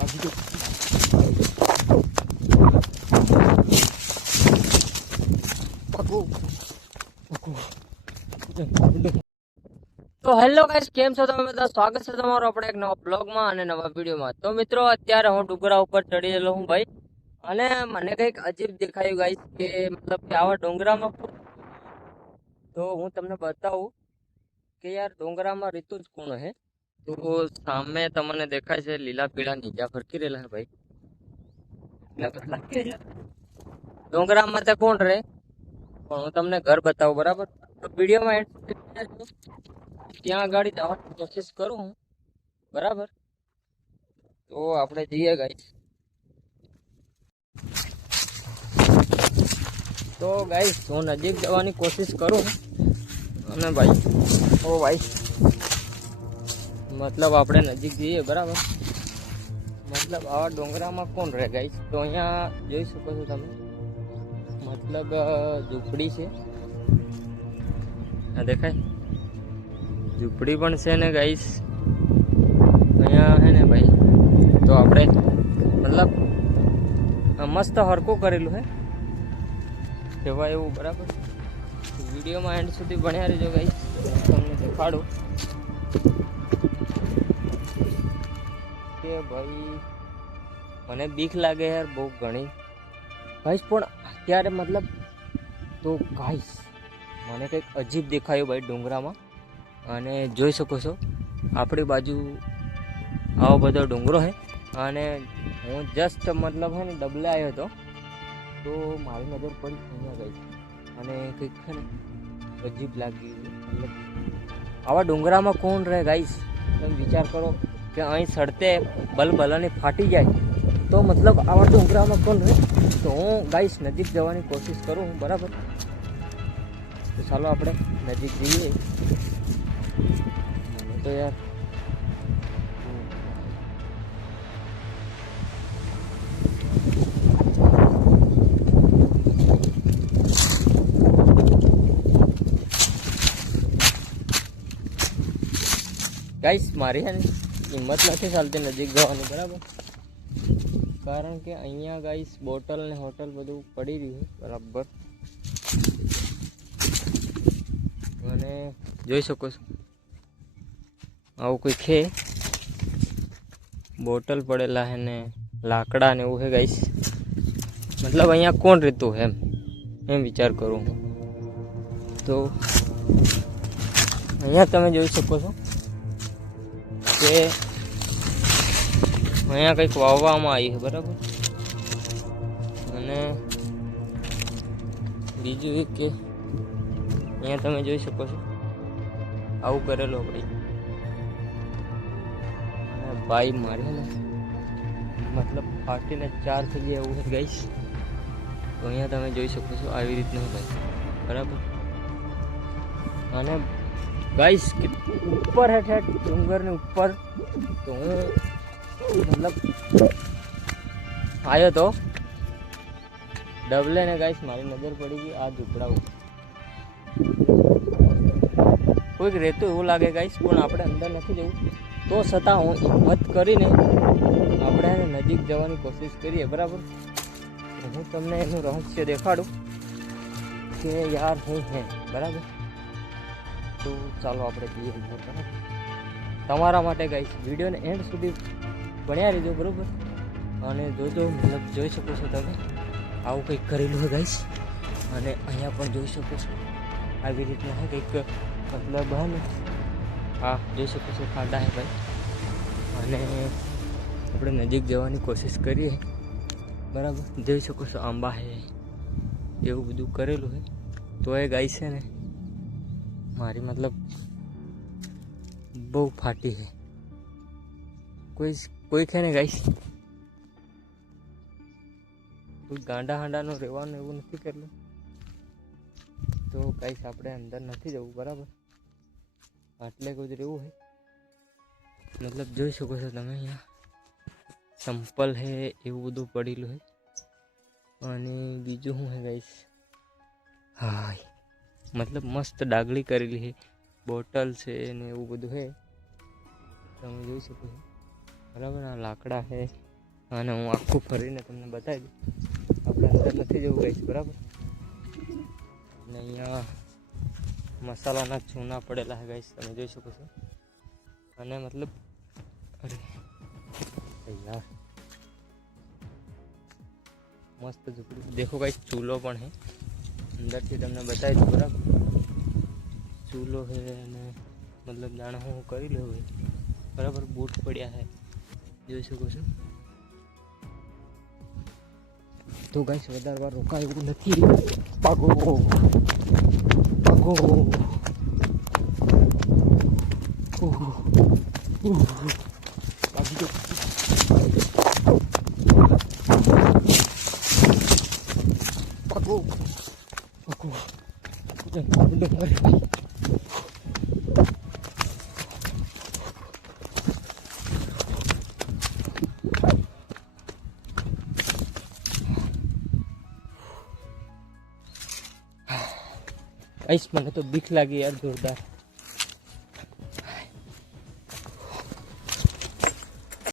તો hello guys, કેમ છો તમે બધા? સ્વાગત છે તમારું આપણે એક નવા બ્લોગમાં અને નવા વિડીયોમાં. તો મિત્રો, અત્યારે હું ડુંગરા ઉપર ચડી રહેલો હું ભાઈ, અને મને કંઈક અજીબ દેખાયું ગાઈસ, કે મતલબ કે આવા ડુંગરામાં તો હું તમને બતાવું કે યાર ડુંગરામાં રીતું જ કોણ હે. તો સામે તમને દેખાય છે લીલા પીળા નીજા ફરકી રહેલા હે ભાઈ. ડુંગરામાં તે કોણ રહે, પણ હું તમને ઘર બતાવું, બરાબર? તો વિડીયોમાં ત્યાં આગળ જવાની કોશિશ કરું હું, બરાબર? તો આપણે જઈએ ગાઈસ. તો ગાઈસ હું નજીક જવાની કોશિશ કરું અને ભાઈ ઓ ભાઈ મતલબ આપણે નજીક જઈએ, બરાબર? મતલબ આવા ડુંગરામાં કોણ રહે ગાઈસ? તો અહીંયા જોઈ શકો છો તમે, મતલબ ઝૂંપડી છે, આ દેખાય ઝૂંપડી પણ છે ને ગાઈસ અહીંયા હે ને ભાઈ. તો આપણે મતલબ મસ્ત હરકું કરેલું હે કહેવાય એવું, બરાબર? વિડીયોમાં એન્ડ સુધી બન્યા રહેજો ગાઈસ, તમને દેખાડું કે ભાઈ મને બીક લાગે યાર બહુ ઘણી ગાઈસ. પણ અત્યારે મતલબ તો ગાઈસ મને કંઈક અજીબ દેખાયું ભાઈ ડુંગરામાં, અને જોઈ શકો છો આપણી બાજુ આવો બધો ડુંગરો છે, અને હું જસ્ટ મતલબ હે ને ડબલે આવ્યો હતો તો મારી નજર પડી અહીંયા ગઈ, અને કંઈક છે ને અજીબ લાગ્યું. મતલબ આવા ડુંગરામાં કોણ રહે ગાઈસ? તમે વિચાર કરો કે અહીં સડતે બલબલાની ફાટી જાય, તો મતલબ આવા ડુંગરામાં કોણ રહે? તો હું ગાઈસ નજીક જવાની કોશિશ કરું હું, બરાબર? તો ચાલો આપણે નજીક જઈએ. તો યાર ગાઈસ મારી હે ને હિંમત નથી ચાલતી નજીક જવાની, બરાબર? કારણ કે અહીંયા ગાઈસ બોટલ ને હોટલ બધું પડી રહ્યું બરાબર, અને જોઈ શકો છો આવું કોઈ છે, બોટલ પડેલા હે ને લાકડા ને એવું હે ગાઈસ. મતલબ અહીંયા કોણ રહેતું હે એમ વિચાર કરું હું. તો અહીંયા તમે જોઈ શકો છો કે અહીંયા કંઈક વાવવામાં આવી છે, બરાબર? અને બીજું એક કે અહીંયા તમે જોઈ શકો છો આવું કરેલું આપણે. અને ભાઈ મારે ને મતલબ ફાટીને 4 થઈ ગયા એવું છે ગાઈસ. તો અહીંયા તમે જોઈ શકો છો આવી રીતનું ભાઈ, બરાબર? અને ગાઈસ ઉપર હેઠે ડુંગરની ઉપર તો હું મતલબ આવ્યો તો ડબલે ને ગાઈસ મારી નજર પડી ગઈ આ ઝૂંપડા ઉપર કોઈક રહેતું એવું લાગે ગાઈસ, પણ આપણે અંદર નથી જવું. તો છતાં હું હિંમત કરીને આપણે એને નજીક જવાની કોશિશ કરીએ, બરાબર? હું તમને એનું રહસ્ય દેખાડું કે યાર હું હે, બરાબર? તો ચાલો આપણે જઈએ, બરાબર? તમારા માટે ગાઈસ વિડીયોને એન્ડ સુધી બન્યા રહેજો, બરાબર? અને જોજો મતલબ જોઈ શકો છો તમે આવું કંઈક કરેલું હોય ગાઈસ. અને અહીંયા પણ જોઈ શકો છો આવી રીતના હે કંઈક, મતલબ હે ને હા જોઈ શકો છો ખાડા હે ભાઈ. અને આપણે નજીક જવાની કોશિશ કરીએ, બરાબર? જોઈ શકો છો આંબા હે એવું બધું કરેલું હે. તો એ ગાઈસ છે ને મારી મતલબ બહુ ફાટી છે. કોઈ છે ને ગાઈસ કોઈ ગાંડા હાંડાનું રહેવાનું એવું નથી કરેલું. તો ગાઈસ આપણે અંદર નથી જવું, બરાબર? આટલે કોઈ રહેવું હોય મતલબ જોઈ શકો છો તમે અહીંયા સંપલ હે એવું બધું પડેલું હે. અને બીજું શું હે ગાઈસ, હા મતલબ મસ્ત ડાગલી કરેલી છે, બોટલ છે ને એવું બધું છે, તમે જોઈ શકો છો, બરાબર? આ લાકડા છે અને હું આખું ફરીને તમને બતાવી દઉં. આપણે અંદર નથી જવું ગાઈસ, બરાબર. અને અહીંયા મસાલાના ચૂના પડેલા છે ગાઈસ, તમે જોઈ શકો છો. અને મતલબ અરે યાર મસ્ત ઝૂંપડી દેખો ગાઈસ, ચૂલો પણ છે અંદરથી તમને બતાવી દઉં, બરાબર. ચૂલો છે અને મતલબ જાણે હું કરી લેવું, બરાબર. બૂટ પડ્યા છે, જોઈ શકો છો. તો ગાઈસ વધારે વાર રોકાય એવું નથી. ભાગો ભાગો. ભાગી દો. ભાગો ભાગો. ગાઈસ મને તો બીક લાગી યાર, જોરદાર.